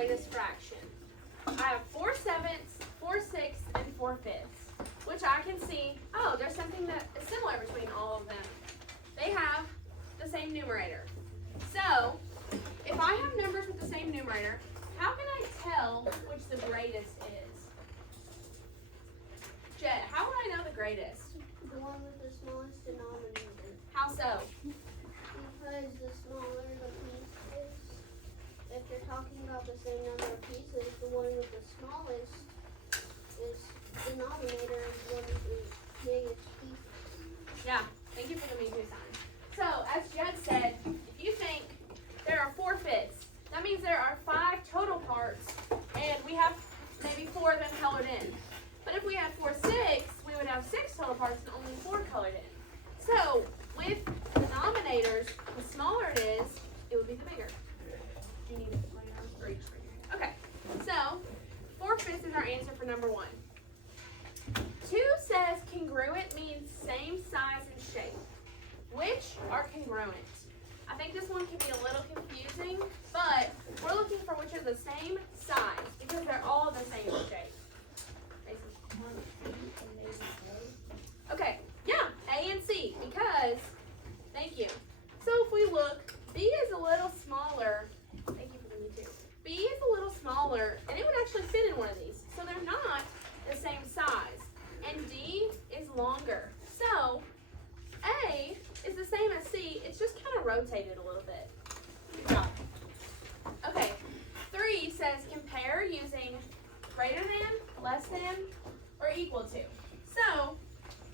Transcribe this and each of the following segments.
greatest fraction. I have 4/7, 4/6, and 4/5, which I can see, oh, there's something that is similar between all of them. They have the same numerator. So, if I have numbers with the same numerator, how can I tell which the greatest is? Jet, how would I know the greatest? The one with the smallest denominator. How so? Because the smaller the piece is, if you're talking about the same number of pieces, the one with the smallest denominator is one of the biggest pieces. Yeah, thank you for the me too sign. So, as Jet said, if you think there are 4/5, that means there are 5 total parts, and we have maybe 4 of them colored in. But if we had 4/6, we would have 6 total parts and only 4 colored in. So, with denominators, the smaller it is, it would be the bigger. Do you need it later or you just bring your hand? Okay, so 4/5 is our answer for number 1. 2 says congruent means same size and shape. Which are congruent? I think this one can be a little confusing, but we're looking for which are the same size because they're all the same shape. Okay, yeah, A and C, because, thank you. So if we look, B is a little smaller. Thank you for the me too. B is a little smaller, and it would actually fit in one of these. So they're not the same size. And D is longer. So A is the same as C, it's just kind of rotated a little bit. Good job. Okay, 3 says compare using greater than, less than, or equal to. So,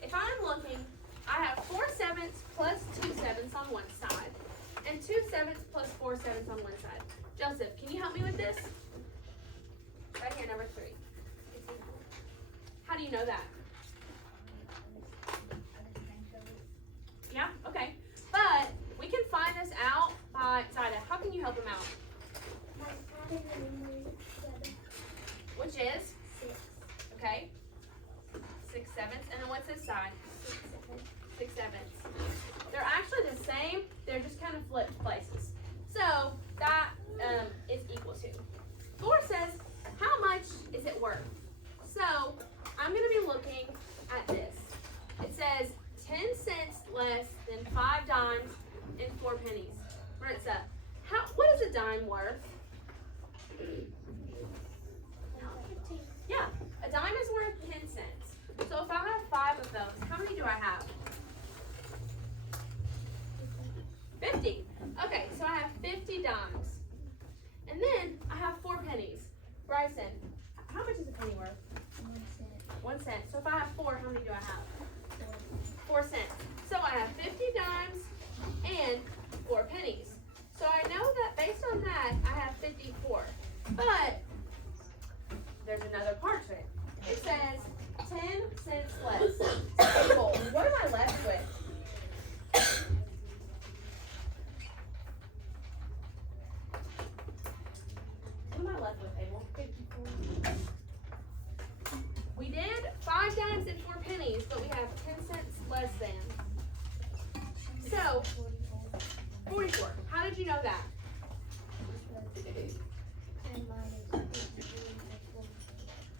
if I'm looking, I have 4/7 plus 2/7 on one side, and 2/7 plus 4/7 on one side. Joseph, can you help me with this? Right here, number 3. How do you know that? Yeah, okay. But we can find this out by Zaida. How can you help him out? By adding the numerators together. Which is? 6. Okay. 6/7. And then what's this side? 6/7. They're actually the same. They're just kind of flipped places. So that is equal to. 4 says, how much is it worth? So I'm going to be looking at this. It says 10 cents less than 5 dimes and 4 pennies. Maritza, what is a dime worth? Yeah, a dime is worth 10 cents. So if I have 5 of those, how many do I have? 50. Okay, so I have 50 dimes. And then I have 4 pennies. Bryson, how much is a penny worth? 1 cent. So if I have 4, how many do I have? 4 cents. So I have 50 dimes and 4 pennies. So I know that based on that, I have 54. But there's another part to it. It says 10 cents less. Abel, what am I left with? What am I left with, Abel? 54. We did 5 dimes and 4 pennies, but we have 10 cents less than. So, 44. How did you know that?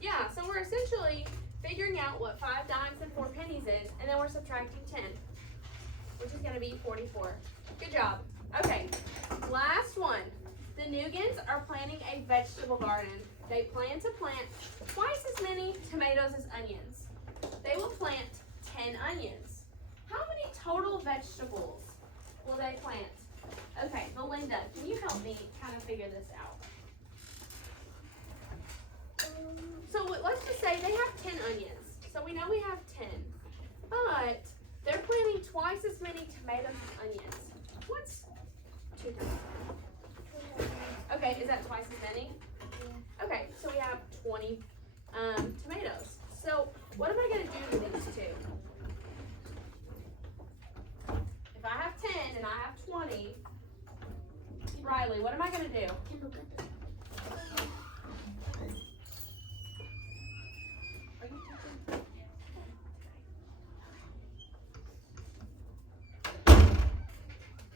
Yeah, so we're essentially figuring out what 5 dimes and 4 pennies is, and then we're subtracting 10, which is going to be 44. Good job. Okay, last one. The Nugans are planting a vegetable garden. They plan to plant twice as many tomatoes as onions. They will plant 10 onions. How many total vegetables will they plant? Okay, Belinda, can you help me kind of figure this out? So let's just say they have 10 onions. So we know we have 10. But they're planting twice as many tomatoes as onions. What's 2 times 10? Okay, is that twice as many? Yeah. Okay, so we have 20 tomatoes. So what am I going to do to these 2? If I have 10 and I have 20, Riley, what am I going to do?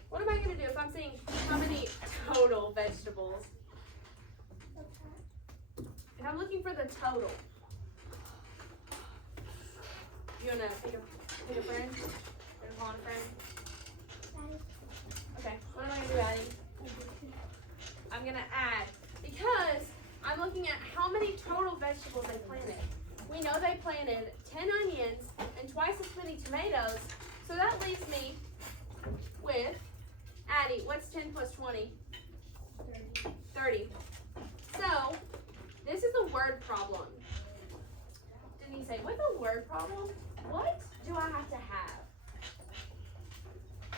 What am I going to do if I'm seeing how many total vegetables? I'm looking for the total. You wanna pick a friend? You're calling a friend? Okay, what am I gonna do, Addie? I'm gonna add, because I'm looking at how many total vegetables they planted. We know they planted 10 onions and twice as many tomatoes, so that leaves me with, Addie, what's 10 plus 20? 30. So, this is a word problem. Didn't he say, with a word problem, what do I have to have?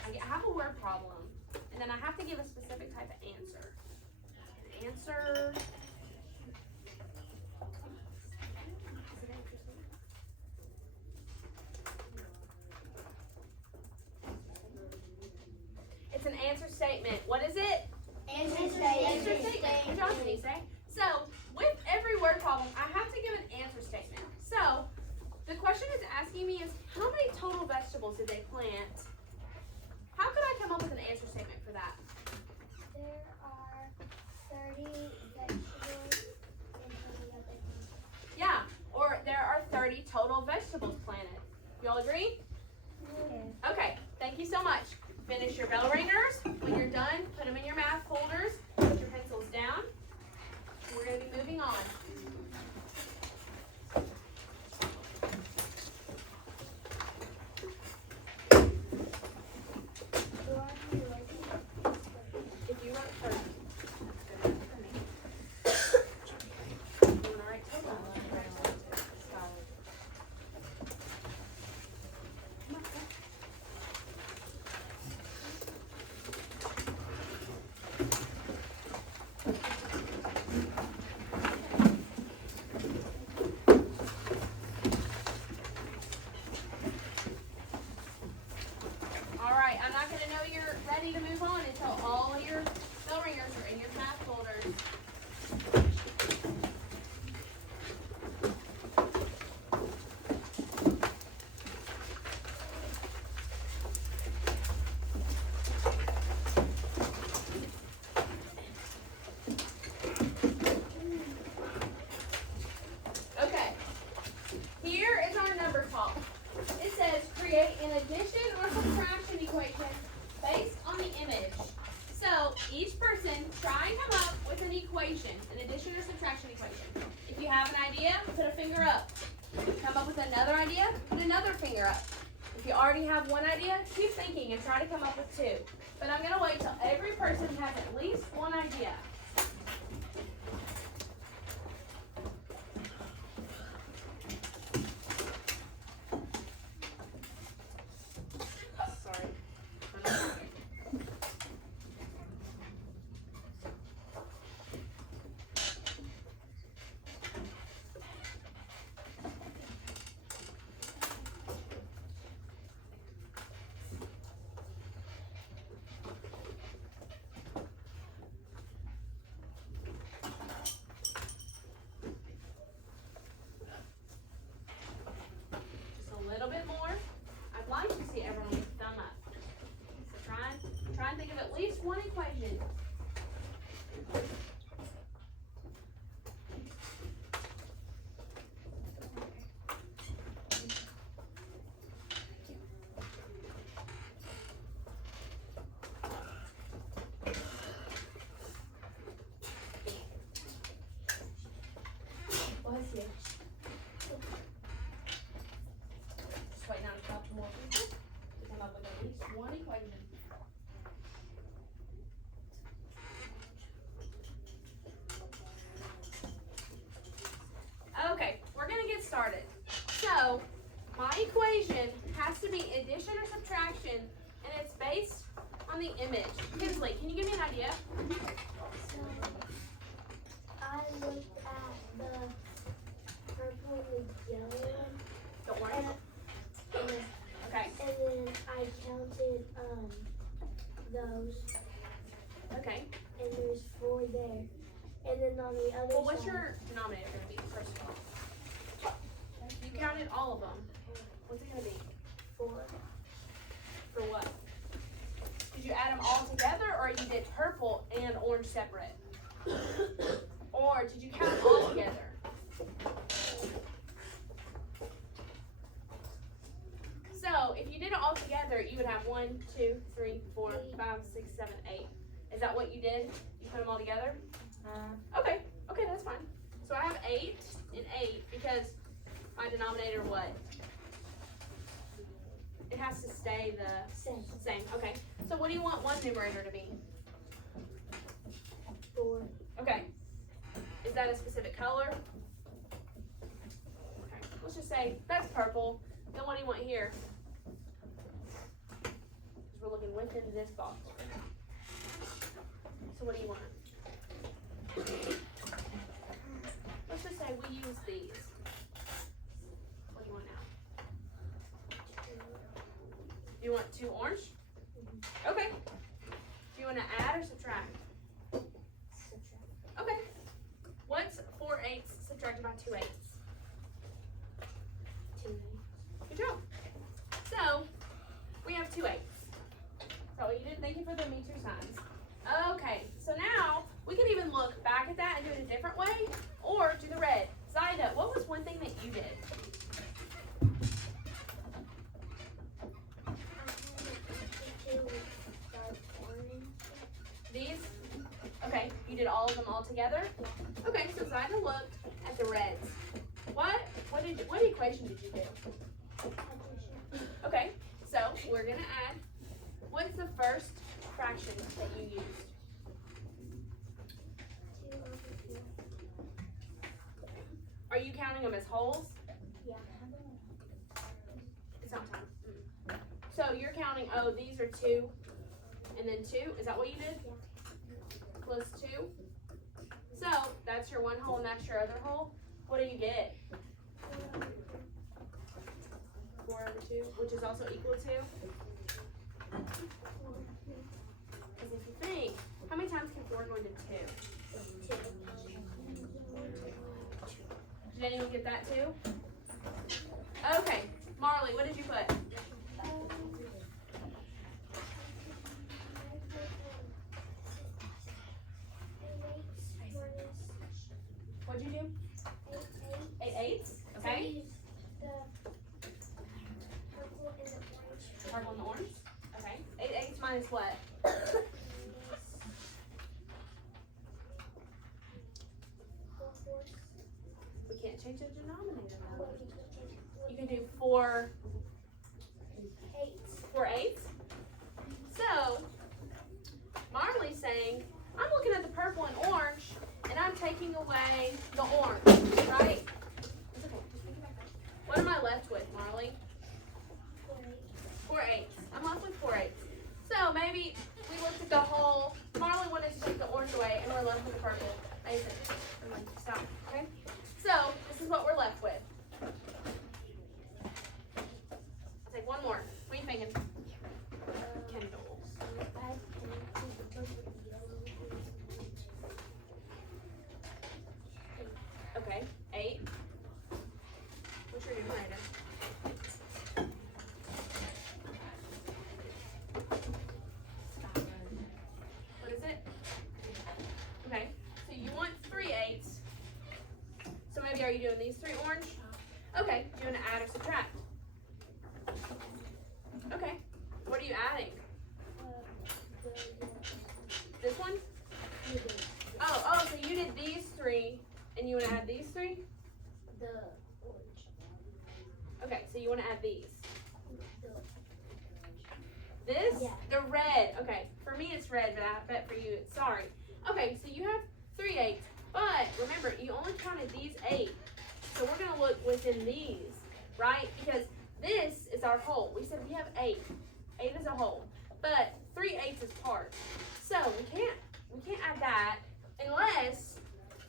I have a word problem, and then I have to give a specific type of answer. An answer. Is it interesting? It's an answer statement. What is it? Answer Answer statement. Good job, Denise. So, with every word problem, I have to give an answer statement. So, the question is asking me is, how many total vegetables did they plant? How could I come up with an answer statement for that? There are 30 vegetables and any other things. Yeah, or there are 30 total vegetables planted. Y'all agree? Okay, thank you so much. Finish your bell ringers. When you're done, put them in your math folders. Put your pencils down. We're going to be moving on. If you wrote 30, that's good enough for me. You want to write total? Solid. Come on, go. All right, I'm not going to know you're ready to move on until all your bell ringers are in your math folders. Okay, here is our number talk. It says create an addition or subtraction equation based on the image. So each person try and come up with an equation, an addition or subtraction equation. If you have an idea, put a finger up. If you come up with another idea, put another finger up. If you already have one idea, keep thinking and try to come up with two. But I'm going to wait till every person has at least one idea. Sorry. Just a little bit more. I'd like to see everyone with a thumb up. So try and think of at least one equation. Bless you. Just waiting on a couple more people to come up with at least one equation. Okay, we're gonna get started. So, my equation has to be addition or subtraction, and it's based on the image. Kinsley, can you give me an idea? So, I looked at the purple and yellow one, Don't worry. and Okay, then I counted those, okay. and there's 4 there. And then on the other Well, what's side, your denominator gonna be, first of all? You counted all of them. What's it gonna be? 4. For what? Did you add them all together, or you did purple and orange separate? Or did you count them all together? you would have 1, 2, 3, 4, 5, 6, 7, 8. Is that what you did? You put them all together? Okay, that's fine. So I have 8 and 8 because my denominator what? It has to stay the same. Okay. So what do you want one numerator to be? 4. Okay. Is that a specific color? Okay. Let's just say that's purple. Then what do you want here? Because we're looking within this box. So what do you want? Let's just say we use these. What do you want now? You want 2 orange? Okay. Do you want to add or subtract? Okay. What's 4/8 subtracted by 2/8? 2. Good job. So, we have 2/8. So you did. Thank you for the me too signs. Okay, so now we can even look back at that and do it a different way, or do the red. Zaida, what was one thing that you did? These? Okay, you did all of them all together? Okay, so Zaida looked at the reds. What equation did you do? Okay, so we're gonna add, what's the first fraction that you used? 2 over 2. Are you counting them as wholes? Yeah. It's not time. So you're counting, oh, these are 2, and then 2, is that what you did? Yeah. Plus 2. So that's your one hole and that's your other hole. What do you get? 4 over 2, which is also equal to? Because if you think, how many times can 4 go into 2? 2. Did anyone get that too? Okay, Marley, what did you put? What'd you do? 8 eighths. Okay. Purple and the orange. Okay. 8 eighths minus what? We can't change the denominator though. You can do 4 eighths. So Marley's saying, I'm looking at the purple and orange, and I'm taking away the orange, right? It's okay. Just pick it back up. What am I left with, Marley? 4 eighths. I'm left with 4 eighths. So maybe we looked at the whole. Marley wanted to take the orange away, and we're left with the purple. Mason, stop. Okay. So this is what we're left with. I'll take one more. What are you thinking? Kendall. Okay, 8. What's your numerator? What is it? Okay, so you want 3 eighths. So maybe are you doing these 3 orange? Okay, do you want to add or subtract? Okay, what are you adding? This one? Oh, so you did these 3, and you want to add these 3? The orange. Okay, so you want to add these. This? Yeah. The red. Okay, for me it's red, but I bet for you it's sorry. Okay, so you have 3 eighths, but remember, you only counted these 8. So we're going to look within these, right? Because this is our whole. We said we have 8. 8 is a whole, but 3 eighths is part. So we can't add that unless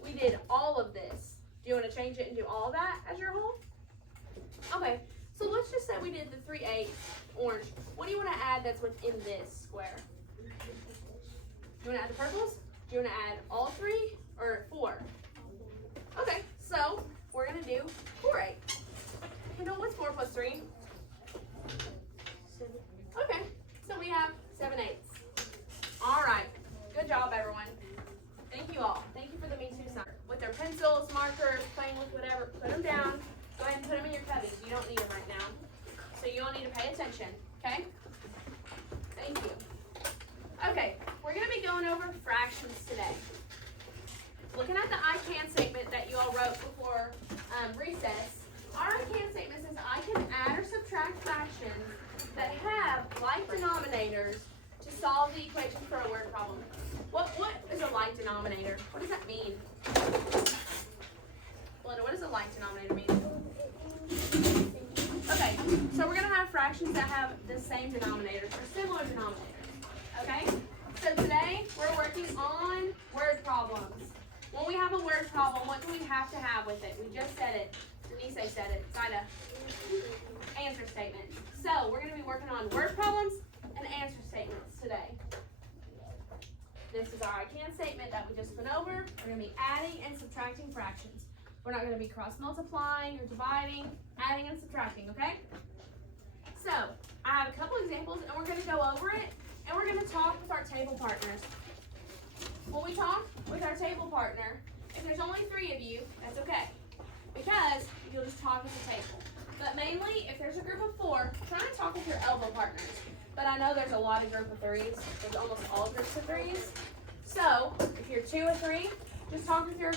we did all of this. Do you want to change it and do all of that as your whole? Okay, so let's just say we did the 3 eighths orange. What do you want to add that's within this square? Do you want to add the purples? Do you want to add all 3 or 4? Okay, so we're going to do 4 eighths. You know what's 4 plus 3? 7. Okay, so we have 7 eighths. All right, good job, everyone. Thank you all. Thank you for the Me Too sign. With their pencils, markers, playing with whatever, put them down. Go ahead and put them in your cubbies. You don't need them right now. So you all need to pay attention, okay? Thank you. Okay, we're going to be going over fractions today. Looking at the I can statement that you all wrote before recess, our I can statement says I can add or subtract fractions that have like denominators to solve the equation for a word problem. What is a like denominator? What does that mean? Belinda, what does a like denominator mean? Okay, so we're going to have fractions that have the same denominators or similar denominators. Okay? So today we're working on word problems. When we have a word problem, what do we have to have with it? We just said it. Denise said it. Zida. Answer statement. So we're going to be working on word problems and answer statements today. This is our I can statement that we just went over. We're going to be adding and subtracting fractions. We're not going to be cross multiplying or dividing, adding and subtracting, okay? So I have a couple examples and we're going to go over it and we're going to talk with our table partners. When we talk with our table partner, if there's only 3 of you, that's okay. Because you'll just talk with the table. But mainly, if there's a group of 4, try to talk with your elbow partners. But I know there's a lot of group of 3s. There's almost all groups of 3s. So, if you're 2 or 3, just talk with your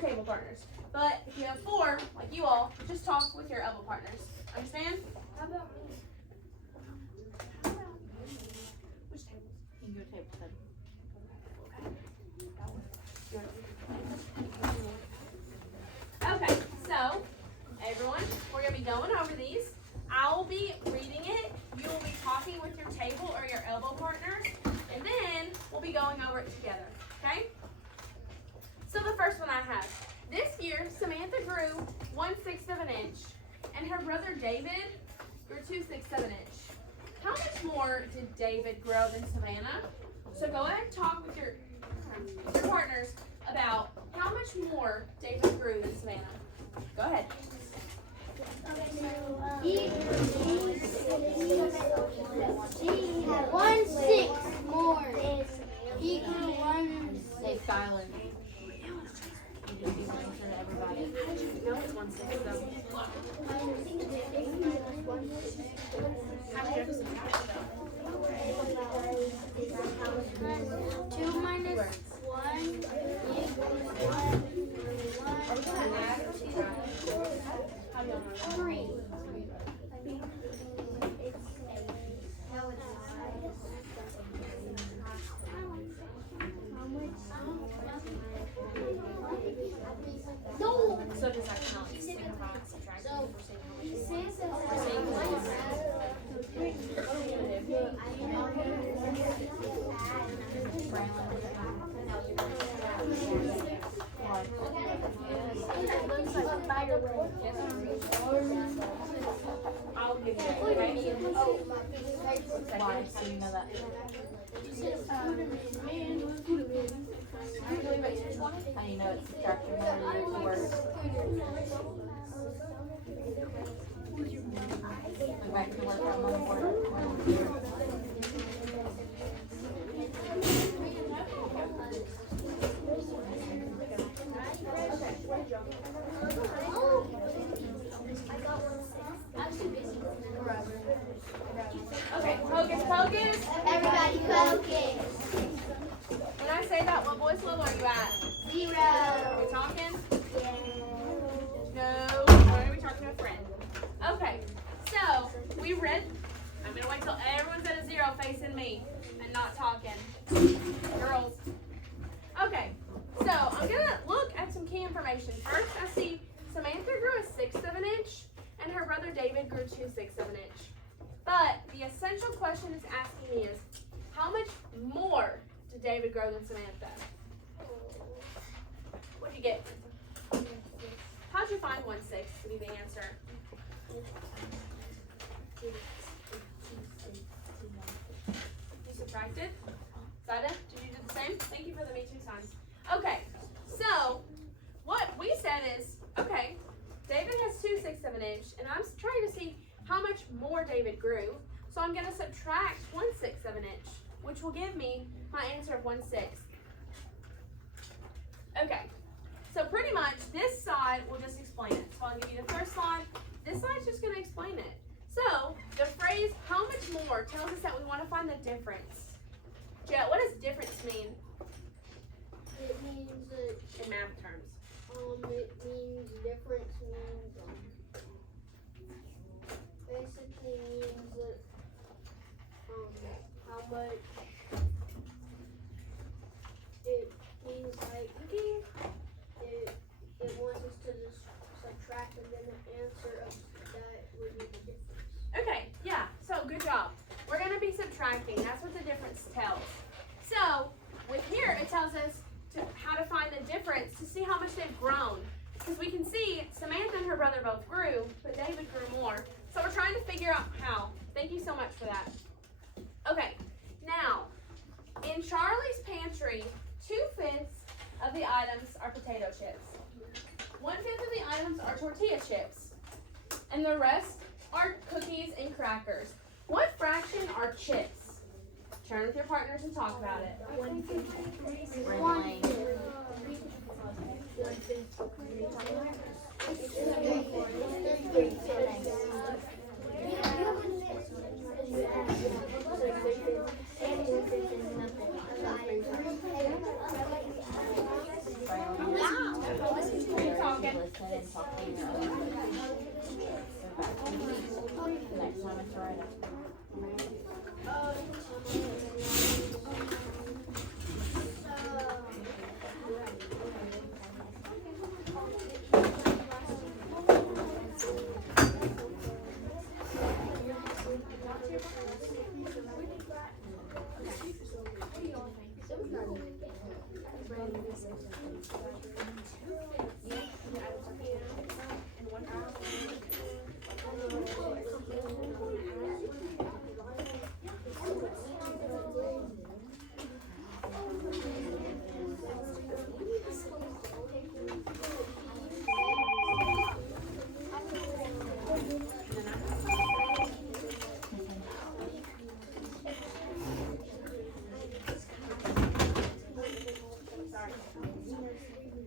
table partners. But if you have 4, like you all, just talk with your elbow partners. Understand? How about me? Which tables? In your table study. Okay, so everyone, we're going to be going over these. I will be reading it. You will be talking with your table or your elbow partners, and then we'll be going over it together. Okay? So the first one I have. This year, Samantha grew 1/6 of an inch, and her brother David grew 2/6 of an inch. How much more did David grow than Savannah? So go ahead and talk with your partners about how much more David grew than Savannah. Go ahead. He had 1/6 more. He grew 1. Say silent. You just be listening to everybody. How did you know it's 1/6 though? How did you have to subtract it though? 2 minus 1 equals 1. Are we going to add or subtract? How do y'all know that? 3. No. So does that count? Simplify, subtract, So, we're saying how much he more? says that We're saying one what? I'll give you that, okay? Why? How do you know that? How do you know it's subtracting more words? Go back to what that one word. Okay, hocus pocus. Everybody focus. When I say that, what voice level are you at? 0. Are we talking? No. Why are we talking to a friend? Okay, so we read. I'm gonna wait till everyone's at a 0 facing me and not talking. Girls. Okay, so I'm gonna look at some key information. First, I see Samantha grew 1/6 of an inch, and her brother David grew 2/6 of an inch. But the essential question it's asking me is, how much more did David grow than Samantha? What'd you get? How'd you find 1/6 to be the answer? You subtracted? Zida, did you do the same? Thank you for the me too signs. Okay, so what we said is, okay, David has 2/6 of an inch, and I'm trying to see how much more David grew. So I'm going to subtract 1/6 of an inch, which will give me my answer of 1/6. Okay, so pretty much this side will just explain it. So I'll give you the first slide. This side's just going to explain it. So, the phrase how much more tells us that we want to find the difference. Jet, what does difference mean It means that, in math terms? it means difference means, basically means that, how much, it means like, it wants us to just subtract and then the answer of that would be the difference. Okay, yeah, so good job. We're going to be subtracting. That's what the difference tells. So, with here, it tells us how to find the difference to see how much they've grown. Because we can see Samantha and her brother both grew, but David grew more. So we're trying to figure out how. Thank you so much for that. Okay, now, in Charlie's pantry, 2/5 of the items are potato chips. 1/5 of the items are tortilla chips. And the rest are cookies and crackers. What fraction are chips? Turn with your partners and talk about it.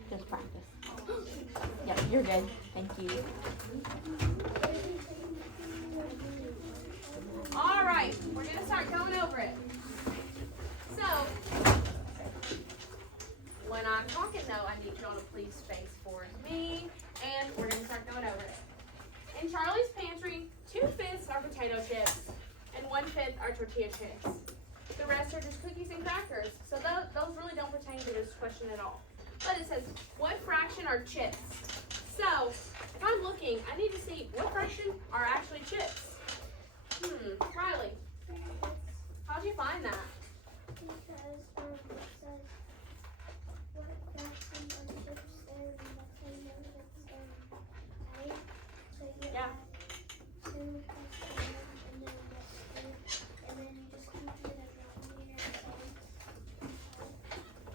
Just practice. Yep, you're good. Thank you. All right, we're going to start going over it. So, when I'm talking though, I need y'all to please space for me, and we're going to start going over it. In Charlie's pantry, 2/5 are potato chips, and 1/5 are tortilla chips. The rest are just cookies and crackers, so those really don't pertain to this question at all. But it says, what fraction are chips? So, if I'm looking, I need to see what fraction are actually chips. Riley, how'd you find that? Because it says what fraction of chips there and that's how you know it's right? So you Yeah. add 2 plus 1 and then that's 2 and then you just keep it at 1 meter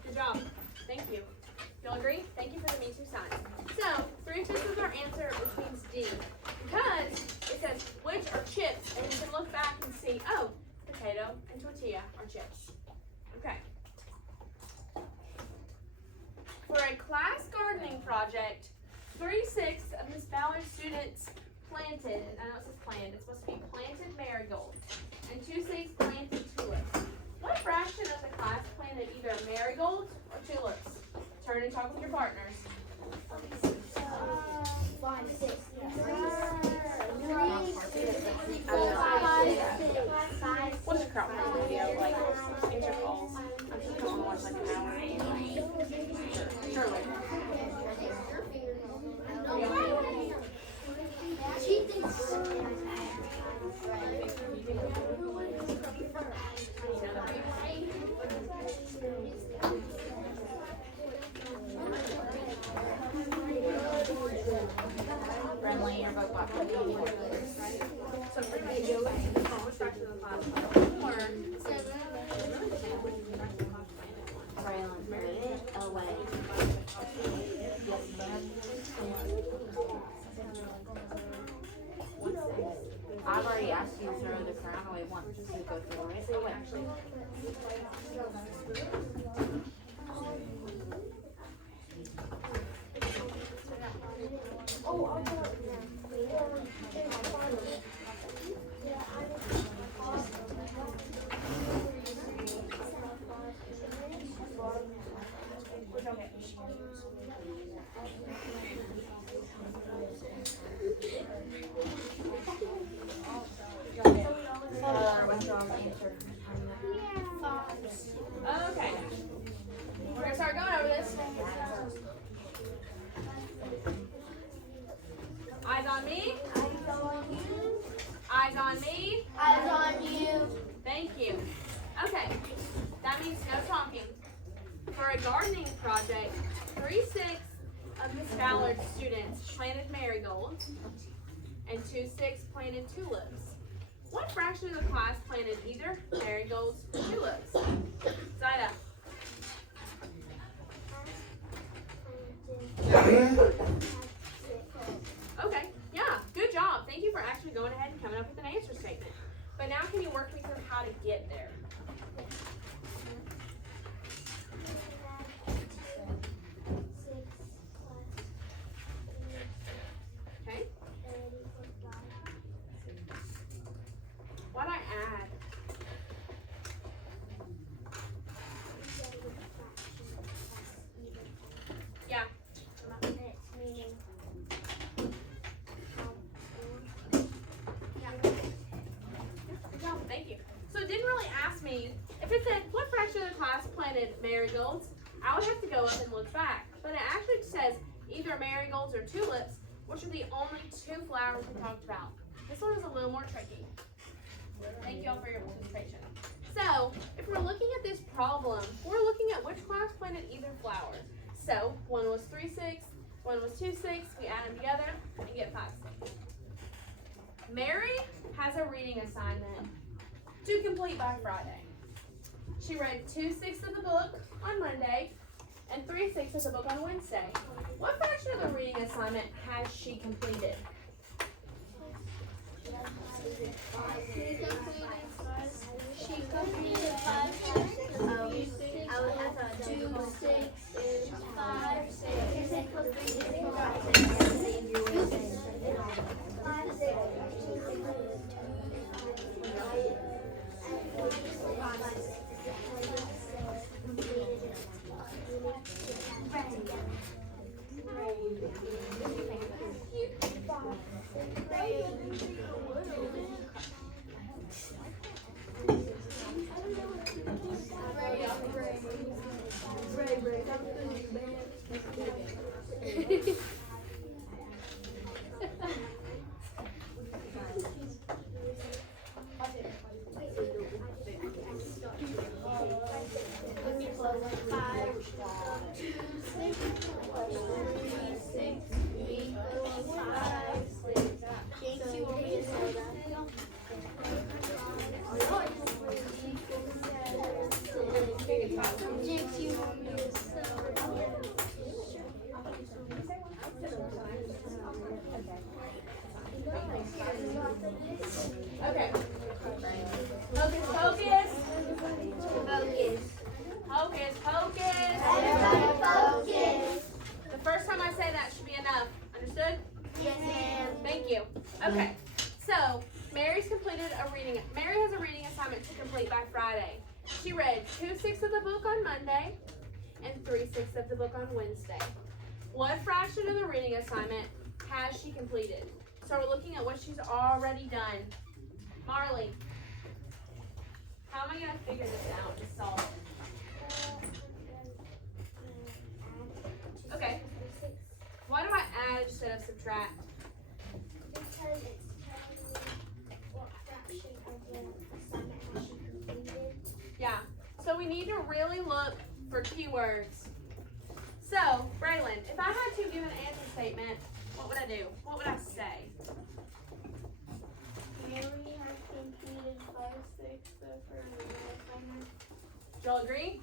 Good job. Thank you. Y'all agree? Thank you for the Me Too sign. So, 3/5 is our answer, which means D. Because it says, which are chips? And you can look back and see, oh, potato and tortilla are chips. Okay. For a class gardening project, 3/6 of Miss Ballard's students planted, I know it says planted, it's supposed to be planted marigolds, and 2/6 planted tulips. What fraction of the class planted either marigolds or tulips? Turn and talk with your partners. 5, 6. What's your crop video like? Intervals. I'm just going to watch like an hour. Surely. She thinks Friendly or both bot. So for me, you go to the smallest fraction of the class, or Braylon, away. I've already asked you to throw the crown away once to go through it. So actually. Okay. Withdraw the answer. Okay. We're gonna start going over this. Eyes on me. Eyes on me. Eyes on you. Thank you. Okay. That means no talking. For a gardening project, 3/6 of Miss Ballard's students planted marigolds and 2/6 planted tulips. What fraction of the class planted either marigolds or tulips? Zaida. Okay, yeah, good job. Thank you for actually going ahead and coming up with an answer statement. But now can you work me through how to get there? Okay, why'd I add? Yeah. Good job, thank you. So it didn't really ask me, if it said what fraction of the class planted marigolds, I would have to go up and look back. But it actually says either marigolds or tulips, which are the only two flowers we talked about. This one was a little more tricky. Thank you all for your participation. So, if we're looking at this problem, we're looking at which class planted either flower. So, one was 3/6, one was 2/6, we add them together and get 5/6. Mary has a reading assignment to complete by Friday. She read 2/6 of the book on Monday and 3/6 of the book on Wednesday. What fraction of the reading assignment has she completed? She completed 5 6. I would have 2 6 5 Okay. Hocus pocus. Hocus pocus. Everybody focus. The first time I say that should be enough. Understood? Yes, ma'am. Thank you. Okay. So, Mary has a reading assignment to complete by Friday. She read 2/6 of the book on Monday and 3/6 of the book on Wednesday. What fraction of the reading assignment has she completed? So we're looking at what she's already done. Marley, how am I going to figure this out and solve it? Okay. Why do I add instead of subtract? Because it's telling me what fraction of the assignment has she completed. Yeah. So we need to really look for keywords. So, Braylon, if I had to give an answer statement, what would I do? What would I say? Mary has completed 5/6 of her assignment. Do y'all agree?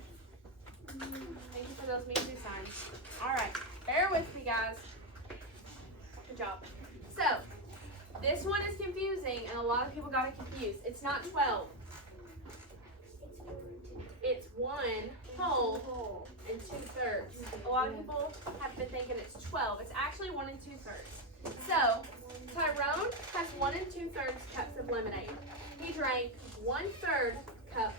Thank you for those me too signs. Alright, bear with me, guys. Good job. So, this one is confusing and a lot of people got it confused. It's not 12. It's 1 whole and 2/3. A lot of people have been thinking it's 12. It's actually 1 2/3. So, Tyrone has 1 2/3 cups of lemonade. He drank 1/3 cup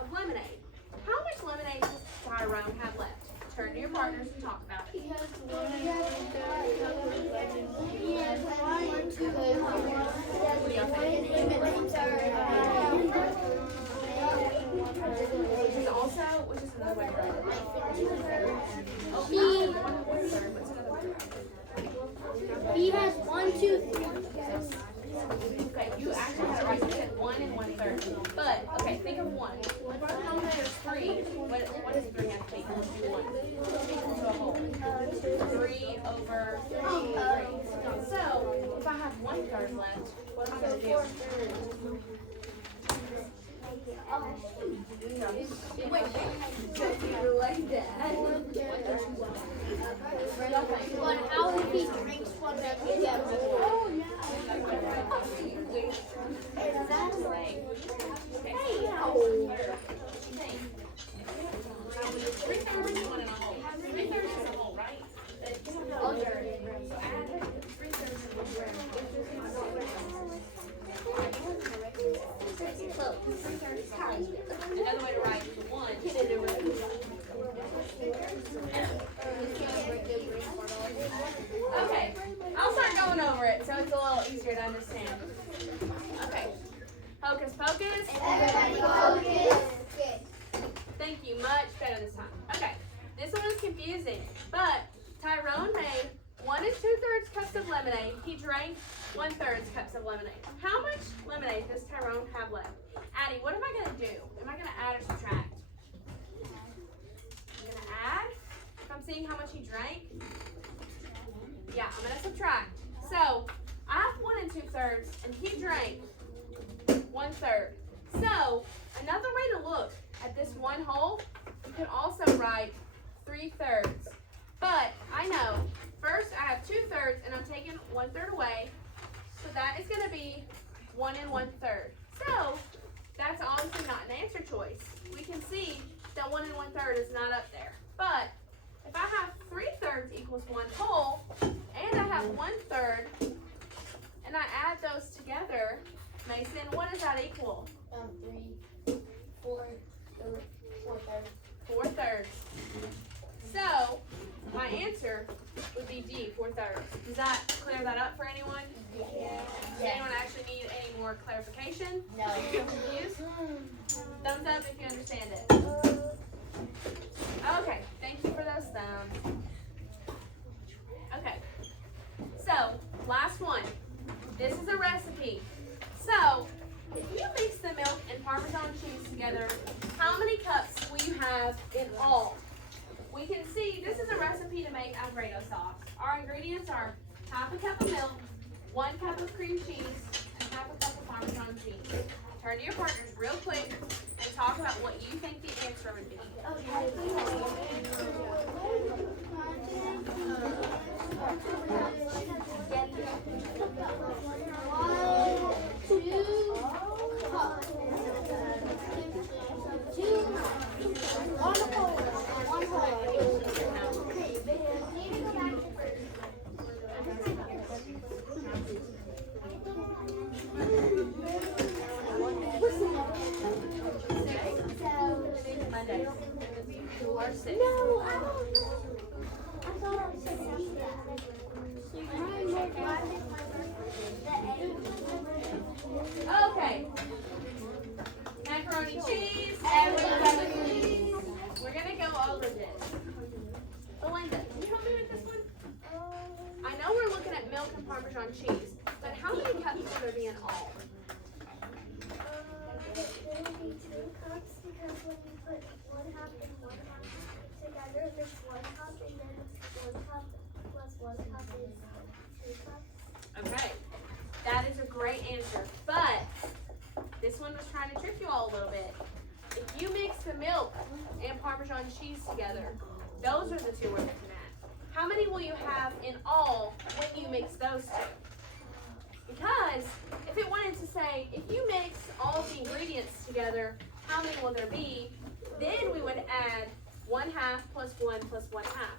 of lemonade. How much lemonade does Tyrone have left? Turn to your partners and talk about it. He has one two thirds. What do y'all think? Which is also, which is another way to write it. Oh, He- one and one third. What's another way to write it? He has 1, 2, 3. Okay, you actually have it right. You said 1 and 1/3. But okay, think of 1. There's 3. What does 3 have to be? Let's do 1. Equal to a whole. 3 over 3. So if I have 1/3 left, what am I gonna do? But how if he drinks one that he gets? Three thirds is 1 and a whole. 3/3 is a whole, right? So add 3/3 and 1/3. Another way to write 1. Okay, I'll start going over it so it's a little easier to understand. Okay, hocus pocus. Thank you, much better this time. Okay, this one was confusing, but Tyrone made 1 2/3 cups of lemonade. He drank 1/3 cups of lemonade. How much lemonade does Tyrone have left? Addie, what am I going to do? Am I going to add or subtract? I'm going to add. If I'm seeing how much he drank, yeah, I'm going to subtract. So, I have 1 2/3, and he drank 1/3. So, another way to look at this one whole, you could also write 3/3. But I know, first I have 2/3, and I'm taking 1/3 away. So that is going to be 1 and 1/3. So, that's obviously not an answer choice. We can see that 1 and 1/3 is not up there. But if I have 3/3 equals 1 whole, and I have 1/3, and I add those together, Mason, what does that equal? 3, 4, 4/3. 4/3. So, my answer would be D, 4/3. Does that clear that up for anyone? Yeah. Does anyone actually need any more clarification? No. Confused? Thumbs up if you understand it. Okay, thank you for those thumbs. Okay, so last one. This is a recipe. So, if you mix the milk and Parmesan cheese together, how many cups will you have in all? We can see this is a recipe to make Alfredo sauce. Our ingredients are half a cup of milk, 1 cup of cream cheese, and half a cup of Parmesan cheese. Turn to your partners real quick and talk about what you think the answer would be. Monday. 4 or 6. Okay. Macaroni cheese. We're gonna go over this. Belinda, can you help me with this one? I know we're looking at milk and Parmesan cheese, but how many cups will there be in all? There will be 2 cups because when you put 1 cup and 1 cup together, there's 1 cup, and then 1 cup plus 1 cup is 2 cups. Okay, that is a great answer, but this one was trying to trick you all a little bit. If you mix the milk and Parmesan cheese together, those are the 2 we're looking at. How many will you have in all when you mix those 2? Because if it wanted to say, if you mix all the ingredients together, how many will there be? Then we would add 1/2 plus 1 plus 1/2.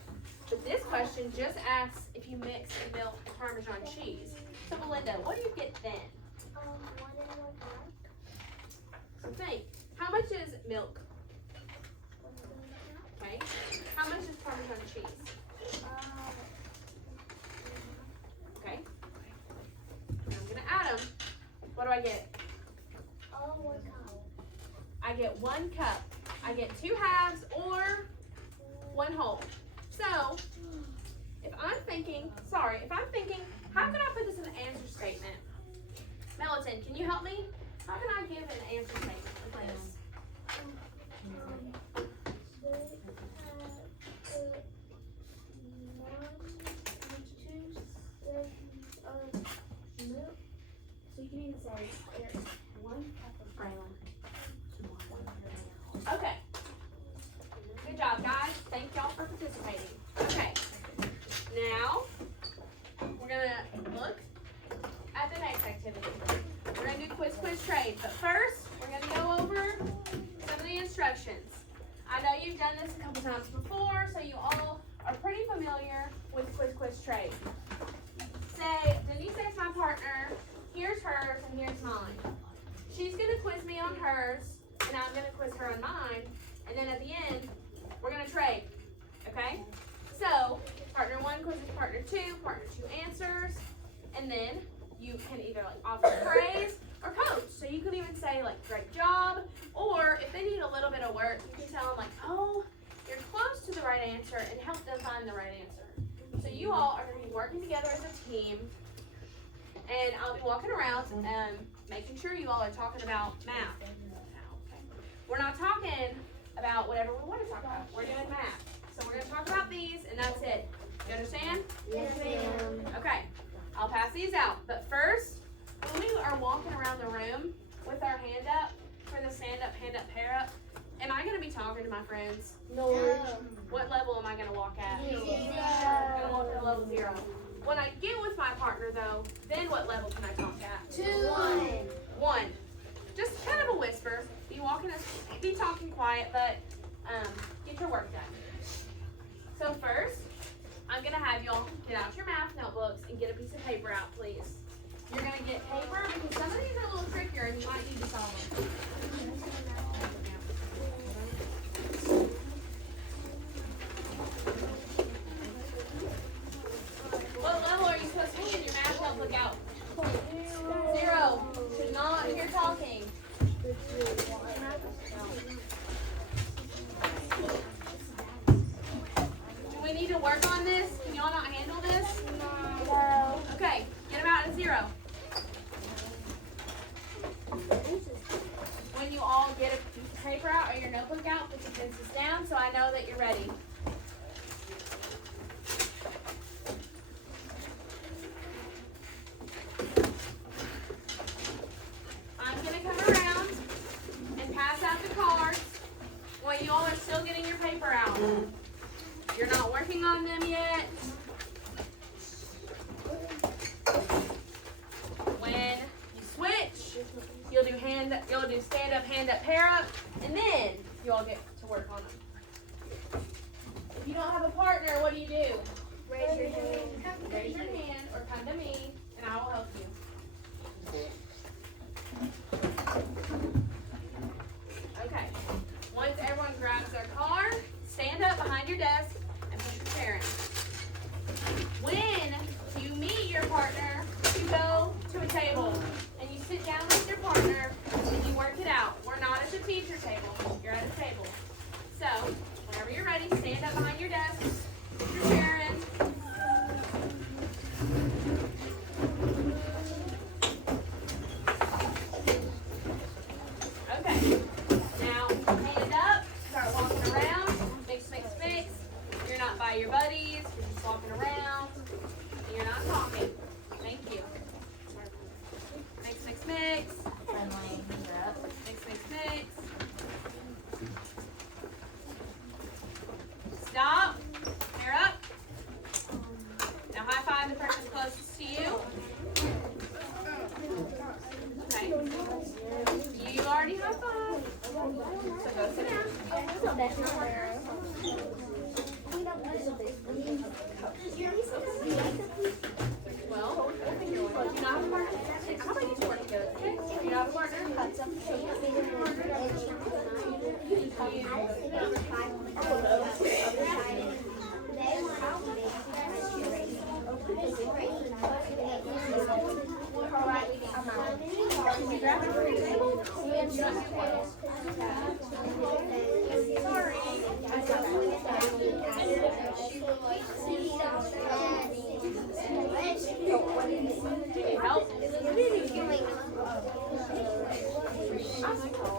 But this question just asks if you mix the milk and Parmesan cheese. So Belinda, what do you get then? 1 and 1/2. So think, how much is milk? 1 and 1/2. Okay. How much is Parmesan I get? Oh, 1 cup. I get 1 cup. I get 2 halves or 1 whole. So, if I'm thinking, how can I put this in an answer statement? Melton, can you help me? How can I give an answer statement with this? They had 1 and 2 milk. So you can even say there's 1 cup of Braylon. Okay. Good job, guys. Thank y'all for participating. Okay. Now, we're gonna look at the next activity. We're gonna do quiz, trade. But first, we're gonna go over some of the instructions. I know you've done this a couple times before, so you all are pretty familiar with quiz, trade. Say, Denise is my partner. Here's hers and here's mine. She's gonna quiz me on hers, and I'm gonna quiz her on mine. And then at the end, we're gonna trade. Okay? So, partner 1 quizzes partner 2, partner 2 answers, and then you can either like offer praise or coach. So you could even say like, great job, or if they need a little bit of work, you can tell them like, oh, you're close to the right answer, and help them find the right answer. So you all are gonna be working together as a team, and I'll be walking around making sure you all are talking about math. We're not talking about whatever we want to talk about. We're doing math. So we're going to talk about these, and that's it. You understand? Yes, ma'am. Okay. I'll pass these out. But first, when we are walking around the room with our hand up for the stand up, hand up, pair up, am I going to be talking to my friends? No. What level am I going to walk at? 0. I'm going to walk at level 0. When I get with my partner, though, then what level can I talk at? 2. 1. Just kind of a whisper. Be talking quiet, but get your work done. So first, I'm gonna have y'all get out your math notebooks and get a piece of paper out, please. You're gonna get paper because some of these are a little trickier and you might need to solve them. What level are you supposed to be in your math notebook out? 0. Should not hear talking. Do we need to work on this? Can y'all not handle this? No. Okay, get them out at 0. When you all get a piece of paper out or your notebook out, put your pencils down so I know that you're ready. I'm going to come around and pass out the cards while you all are still getting your paper out. You're not working on them yet. When you switch, you'll do stand up, hand up, pair up, and then you all get to work on them. If you don't have a partner, what do you do? Raise your hand. Raise your hand or come to me, and I will help you. Okay. Once everyone grabs their card, stand up behind your desk and put your chair in. When you meet your partner, you go to a table and you sit down with your partner and you work it out. We're not at the teacher table. You're at a table. So, whenever you're ready, stand up behind your desk, put your chair in. Okay. Now, hand up, start walking around. Mix, mix, mix. You're not by your buddies. You're just walking around. And you're not talking. Thank you. Mix, mix, mix. Friendly, hands up. Mix, mix, mix. Stop. Hair up. Now high five the person closest to you. Okay. You already high five. So go sit down. Well, do you not have a partner? How about you two work together? Okay? Do you not have a partner? need help?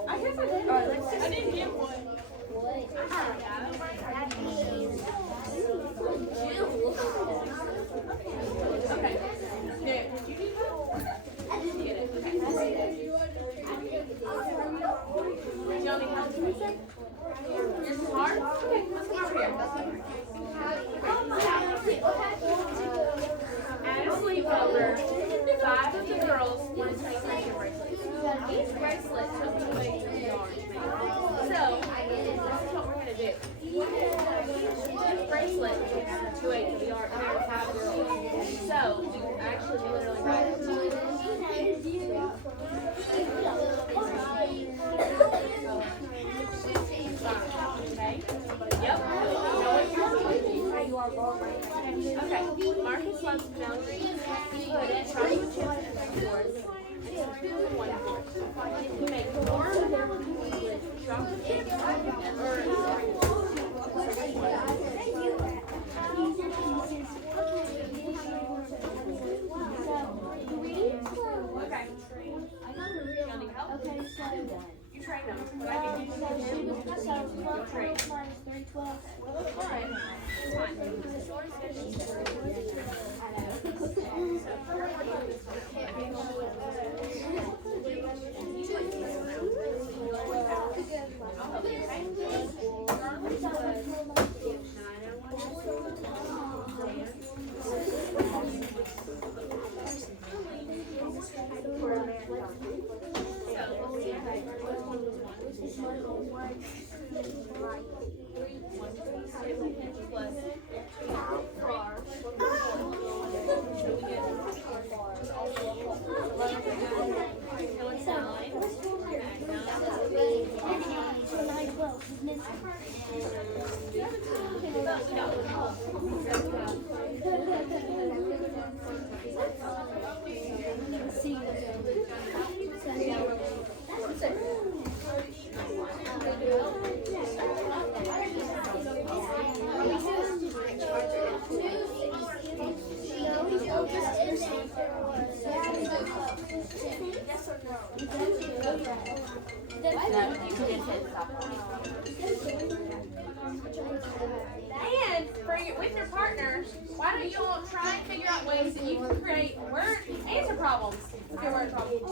I guess I did. I didn't get one. Okay. Nick, you need help? Get it. Okay. Y'all need help? Yours is hard? Okay, let's come over here. At a sleepover, 5 of the girls want to take finger bracelets. Each bracelet took 2 eggs in the orange man. So, this is what we're going to do. Each bracelet takes 2 eggs in the orange man, 5 girls. So, actually, we literally write it. Okay? Yep. Okay, Marcus loves boundaries. He put chocolate chips in yours and 2 in one of yours. You make 4 with chocolate chips or okay. Y'all need help? You train them. What I need you to do is you train. Alright, it's fine. And with your partner, why don't you all try and figure out ways that you can create answer problems? Okay, word problems.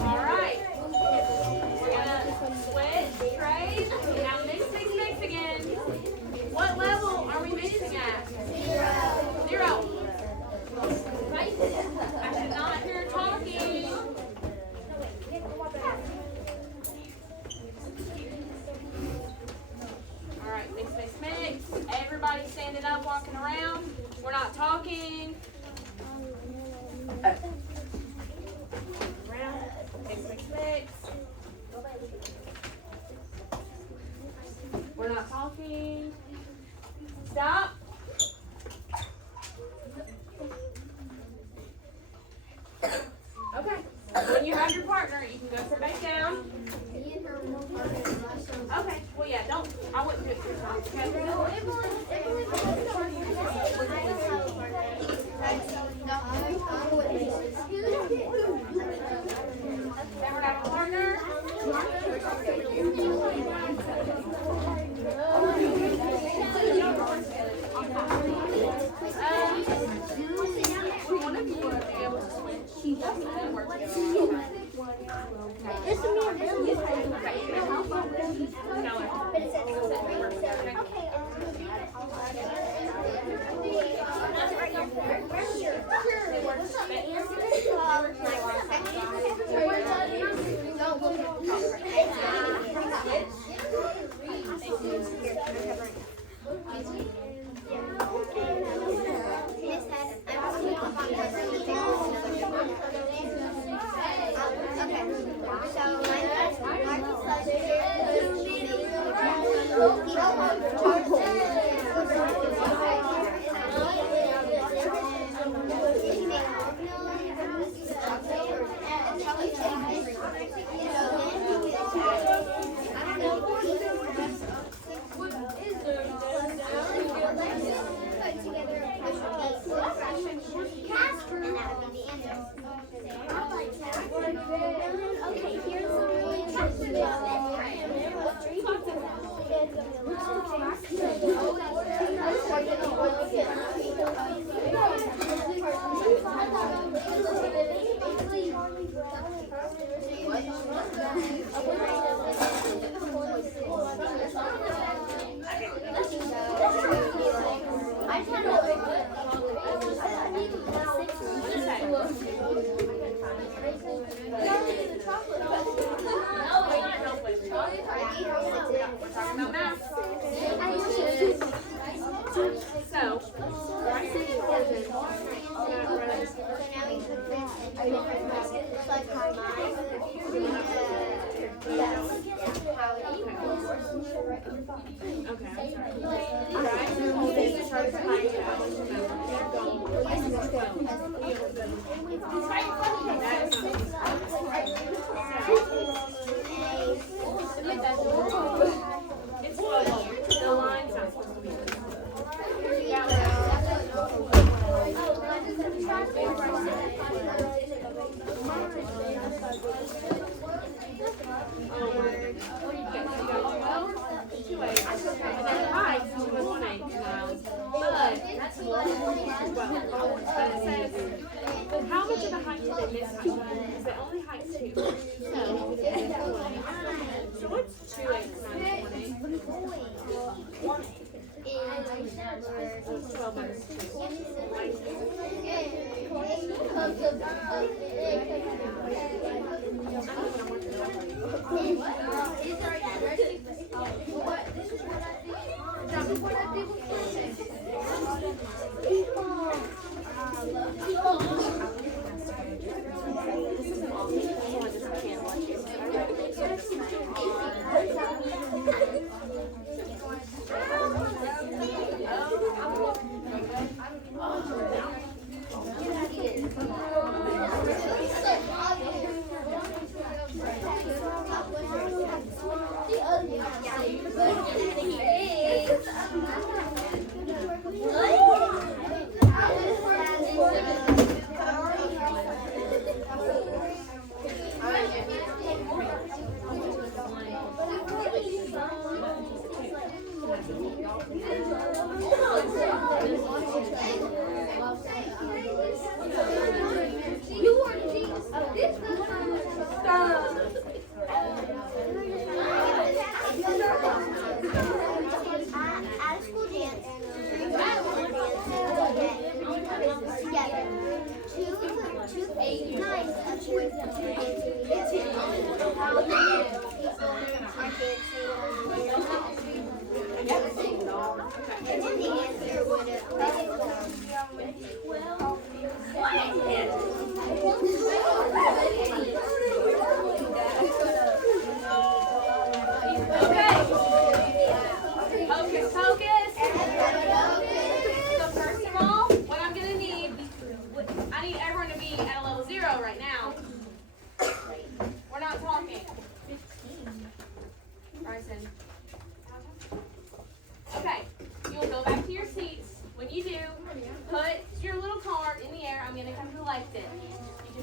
All right. We're gonna switch trays. Now mix again. What level are we mixing at? 0. Right? I should not hear talking. All right, mix. Everybody standing up, walking around. We're not talking. Around. Mix. We're not talking. Stop. Okay. When you have your partner, you can go sit back down. Okay. Well, yeah, I wouldn't do it 3 times. Okay? Never have a partner? Okay, I'm sorry. Alright, hold it. Start to height. That is not. It's 12. The line's not supposed to be this. How much of the height did they miss? Because they only height 2. So what's 2 8 9 1 8? It's 12 minus 2.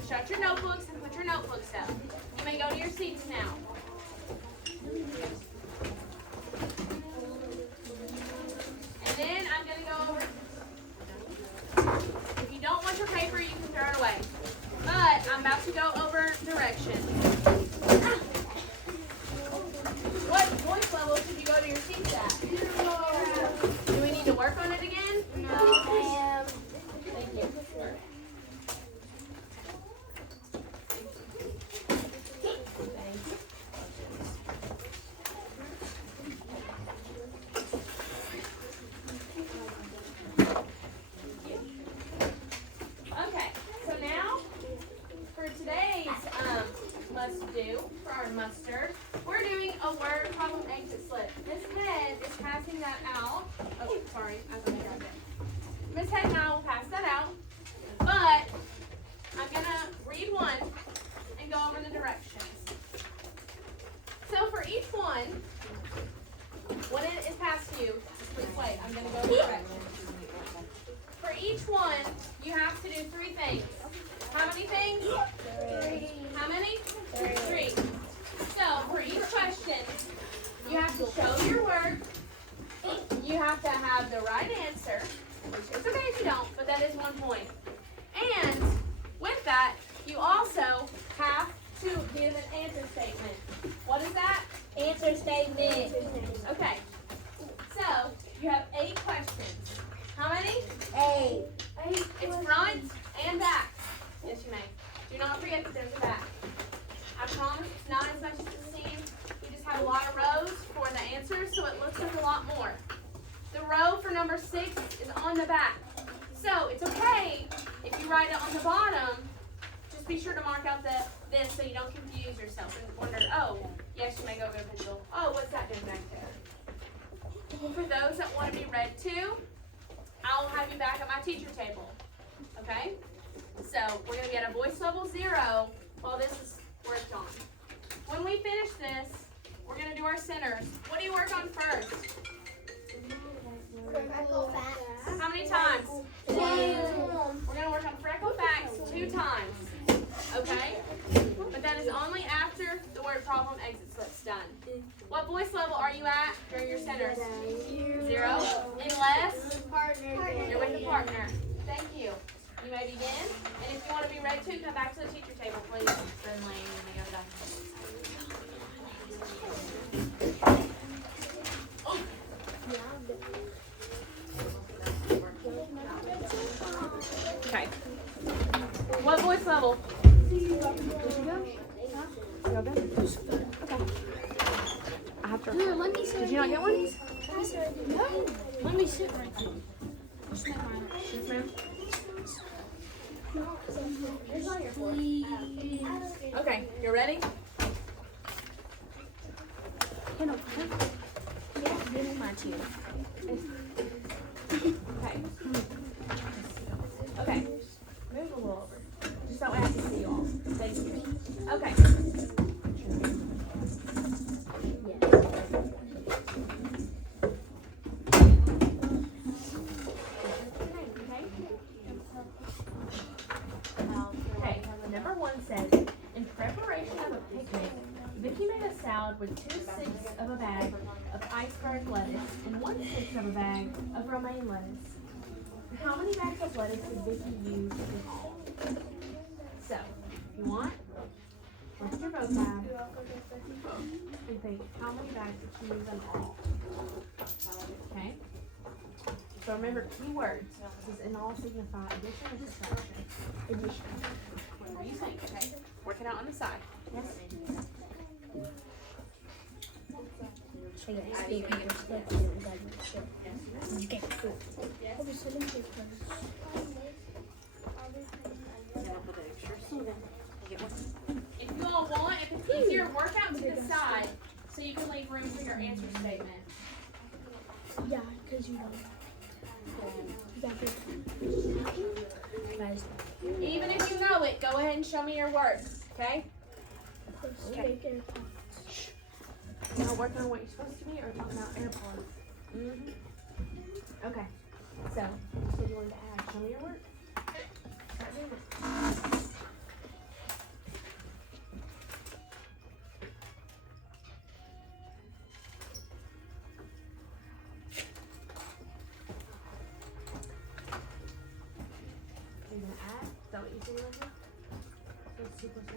Shut your notebooks and put your notebooks up. You may go to your seats now. And then I'm going to go over. If you don't want your paper, you can throw it away. But I'm about to go over directions. What voice level should you go to your seats at? Do we need to work on it again? No. Thank you. For our mustard, we're doing a word problem exit slip. Miss Head is passing that out. Oh, sorry, I thought I grabbed it. Miss Head and I will pass that out, but I'm gonna read one and go over the directions. So for each one, when it is passed to you, please wait. I'm gonna go over the directions. For each one, you have to do 3 things. How many things? 3. How many? 3. So, for each question, you have to show your work. You have to have the right answer, which is okay if you don't, but that is 1 point. And with that, you also have to give an answer statement. What is that? Answer statement. Okay. So, you have 8 questions. How many? 8. It's front and back. Yes, you may. Do not forget that there's a back. I promise it's not as much as it seems. We just have a lot of rows for the answers, so it looks like a lot more. The row for number 6 is on the back. So it's okay if you write it on the bottom. Just be sure to mark out this so you don't confuse yourself and wonder, oh, yes, you may go get a pencil. Oh, what's that doing back there? For those that want to be read to, I'll have you back at my teacher table. Okay? So we're going to be at a voice level 0 while this is worked on. When we finish this, we're going to do our centers. What do you work on first? Freckle facts. How many times? 2. We're going to work on freckle facts 2 times. Okay? But that is only after the word problem exit slip's done. What voice level are you at during your centers? 0. Unless you're with a partner. Thank you. You may begin. And if you want to be ready to, come back to the teacher table, please. Friendly when they go back. Okay. What voice level? I have to. Here, let me sit. Did you not get one? Let me sit right there. Yes, ma'am. Okay, you ready? Okay. Okay. Move a little over. Just so I have to see you all. Thank you. Okay. Okay, number 1 says, in preparation of a picnic, Vicki made a salad with 2/6 of a bag of iceberg lettuce and 1/6 of a bag of romaine lettuce. How many bags of lettuce did Vicki use in all? So, if you want, what's your vocab? And think, how many bags did she use in all? Okay? So remember, key words. This is in all signify addition or subtraction. Addition. Whatever you think, okay? Work it out on the side. Yes? If you all want, if it's easier, work out to the side so you can leave room for your answer statement. Yeah, because you don't. Even if you know it, go ahead and show me your words, okay? Now working on what you're supposed to be or talking about AirPods? Okay. So, you said you wanted to add. Show me your work. Start doing it. You're going to add? Is that what you said you want to do? So it's 2 plus 1.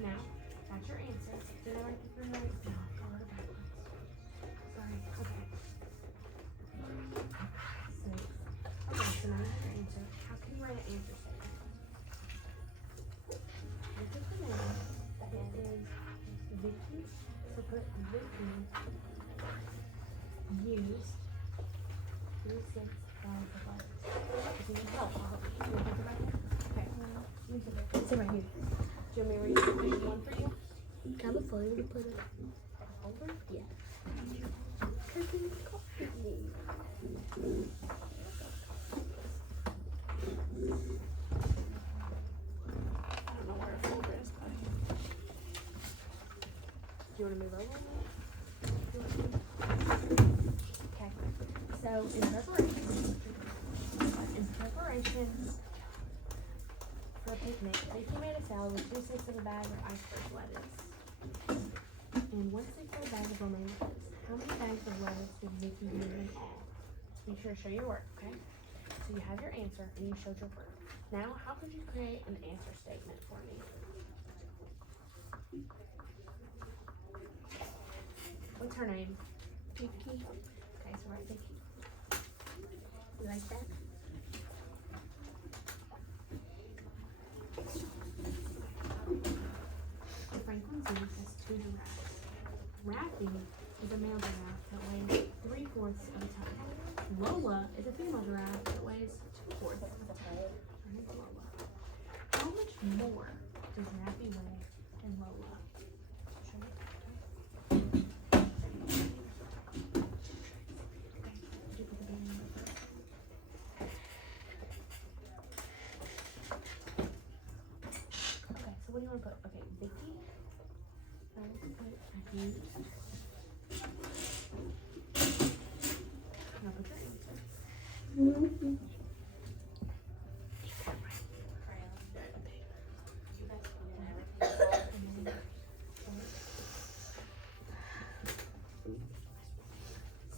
Now, that's your answer. Did I write the three right? No, I wrote it backwards. Sorry. Okay. 6. Okay, so now that's your answer. How can you write an answer statement? This is the name. It is Vicki. So put Vicki used 2/6 bags of lettuce. If you need help, I'll help you. You want to think about it? Okay. You sit there. Sit right here. Do you want me to read page 1 for you? Kind of funny to put it over? Yeah. I don't know where a folder is, but. Do you want to move over? Okay. So in preparation for a picnic, Vicki made a salad with 2/6 of a bag of iceberg lettuce and 1/6 of a bag of romaine lettuce. How many bags of lettuce did Vicki use in all? Be sure to show your work, okay? So you have your answer and you showed your work. Now, how could you create an answer statement for me? What's her name? Vicky. Okay, so write Vicki. You like that? Franklin Zoo has 2 giraffes. Raffy is a male giraffe that weighs 3/4 of a ton. Lola is a female giraffe that weighs 2/4 of a ton. Her name's Lola. How much more does Raffy weigh than Lola? Show me. confused? Now put your answer.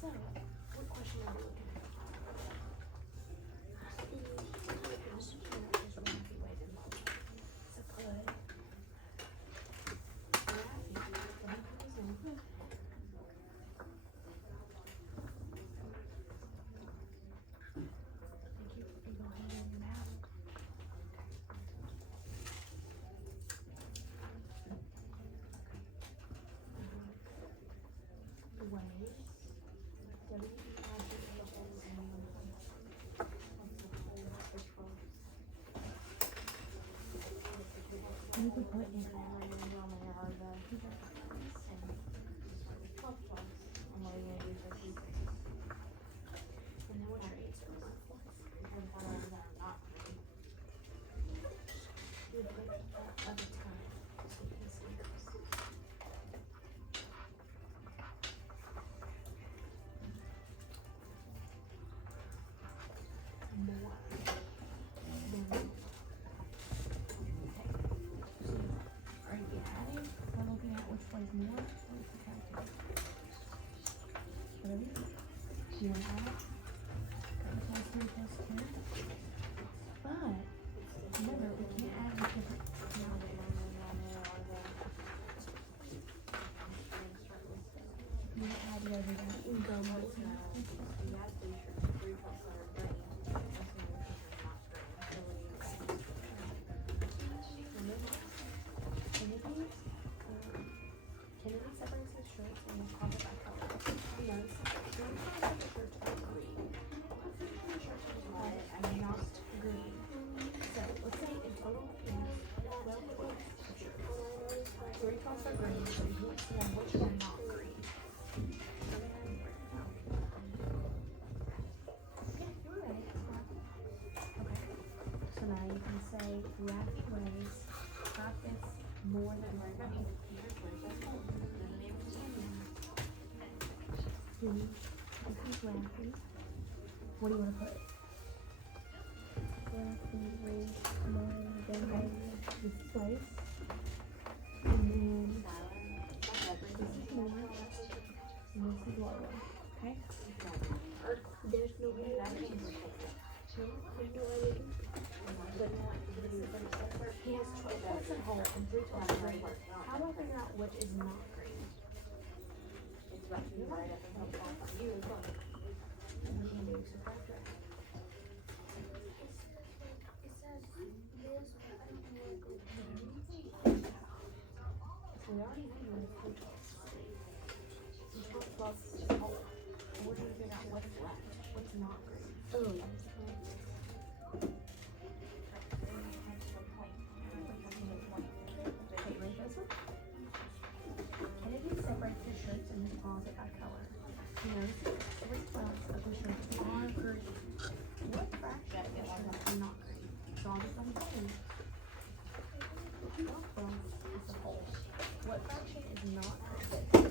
So, what question are we looking at? You can put in there are the and twelve twelves. And what are you gonna do for these? And then what's your answer? The ones that are not green. You would put that other time so you can see those. More. Then are you adding or looking at which one is more or subtracting? Whatever you do. You want to add? 3 plus 3 plus 10. But remember, we can't add with different. You want to add whatever that we go with. Kennedy separates his shirts and will call it by color. He knows green colors of the shirts are green. Shirts are red and not green. So let's say in total he has 12 shirts. 3 colors are green, so he wants to know which are not green. Yeah, you're right. Okay. So now you can say Raffy Ways got this more than Raffy. This is Raffy. What do you want to put? Raffy weighs more than This is Waze. And then this is More. And this is Lola. Okay? There's no way. He has 12 points at home and 3 points at green. How do I figure out which is not green? It's right here, right up and up on you. And we can do subtractor. We already know you have 3 12s. You have 12 to whole. And we're trying to figure out what's left. What's not green. Oh. Okay, ready for this one? Kennedy separates his shirts in his closet by color. He notices 3 12s of his shirts are green. What fraction of his shirts are not green? So I'll just let you 12 12s is the whole. What fraction is not green?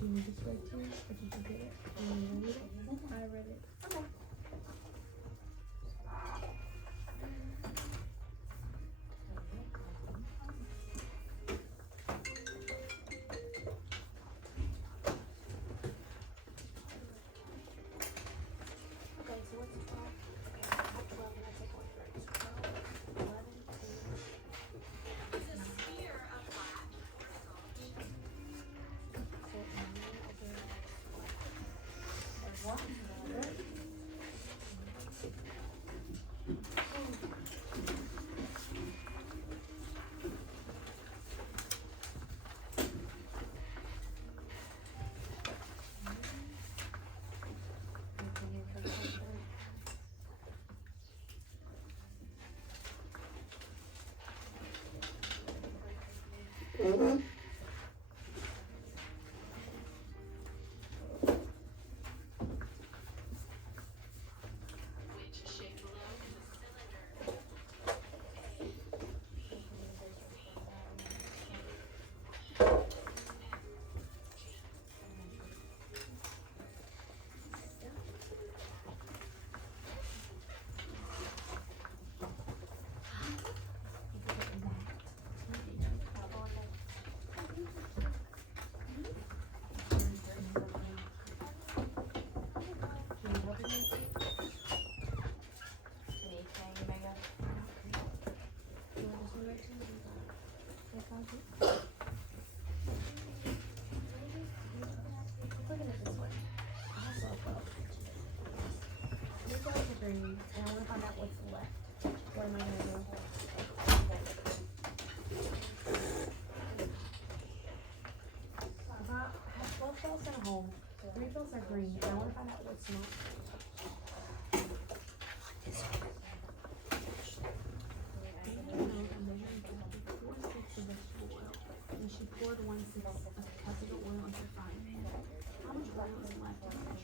Do you just wait to, or did you get it? Do you read it? I read it. Okay. Okay, so what's 12? Okay, I have 12 and I take 1 third. So 12, 11, 2, 9. So 9 over 1. Look at it this way. I have love. These are the green, and I want to find out what's left. What am I gonna do? I have 12 fills in a hole. 3 fills are green, and I want to find out what's not. And she poured 1/6 of a cup of the oil into the frying pan. How much oil is left in the pan?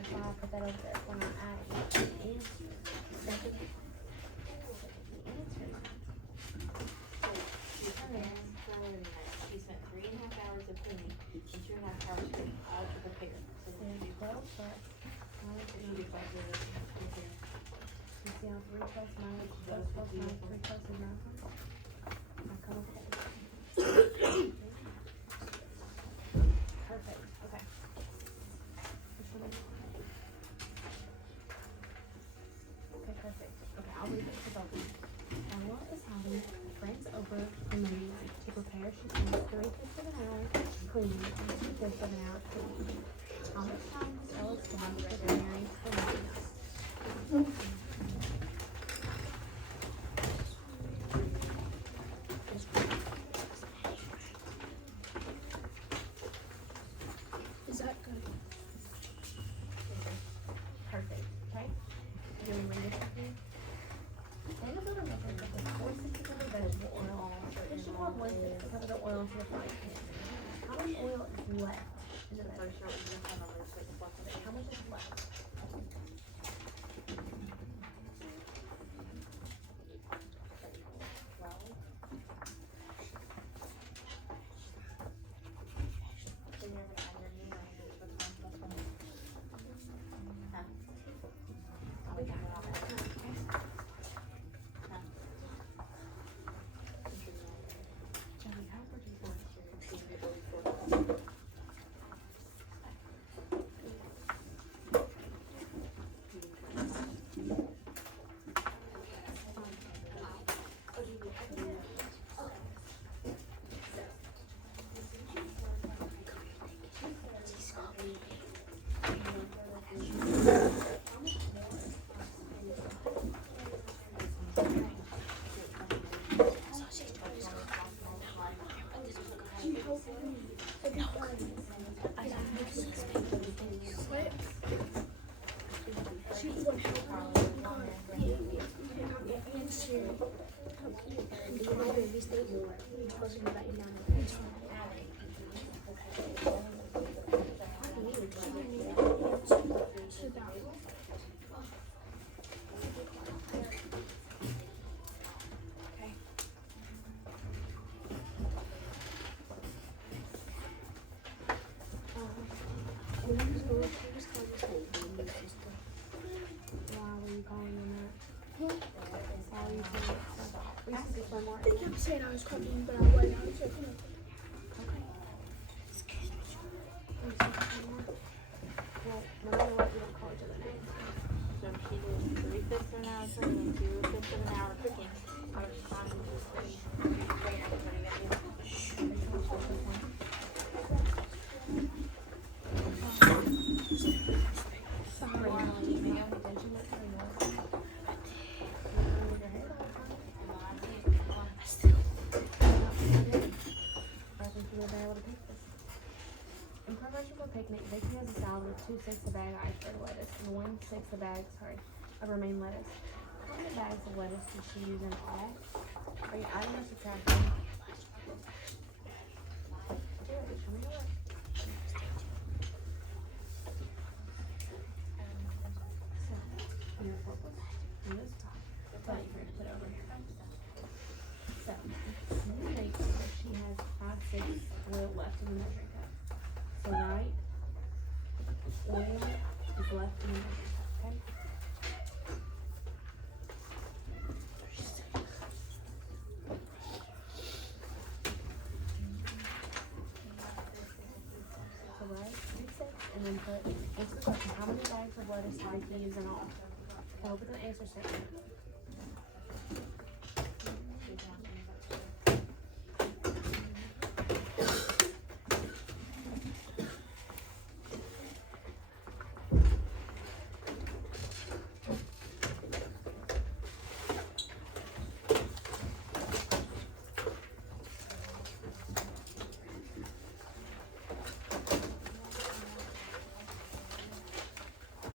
That's why I put that over there when I add the answer. Second. The answer. She spent 3.5 hours of cleaning and 2.5 hours cleaning, all to prepare. So then And she 12 plus minus should 9. be 5 years to prepare. You see how 3 plus minus 12 plus minus 3 plus is 9? I come up with that. Perfect. Okay. Which one is it? Okay, perfect. Okay, I'll read it for both of you. Ella is having friends over from Maryland to prepare. She spends 3/5 of an hour cleaning and 2/5 of an hour cooking. How much time does Ella spend preparing for lunch? Is that good? Perfect. Okay? Do we read it with me? And a little bit of the 4/6 of the vegetable oil. And she poured 1/6 cup of the oil into the frying pan. How much oil is left in the So vegetable? sure, we're gonna find out what's left of it. How much is left? So you're gonna add your new one, which was 1 plus 1. Huh? Oh, we got it all right. Huh? Johnny, how much is left? She would help me answer. And go to baby state. Supposed to be writing down the answer. Why were you calling him that? Why were you calling him that? We used to do one more. They kept saying I was cooking, but I wasn't. I was like, no. Okay. Well, no matter what, you don't call each other names. So she did 3/5 of an hour cleaning, 2/5 of an hour cooking. How much time did you spend preparing everybody that you? Sorry. May I have attention? That's for you. And the last thing, picnic, Vicky has a salad with 2 sticks of bag iceberg lettuce and 1 6 of bags, of romaine lettuce. How many bags of lettuce did she use in all? Are you adding or subtracting? Jerry, show me your work. So, your fork was in this pot. But you're gonna put it over here. So, you make sure she has 5/6 oil left in the measuring cup. So, right, oil is left in the measuring cup, okay? So, right, 6 and then put, answer the question, how many bags of lettuce did you use in all? Come up with an answer statement.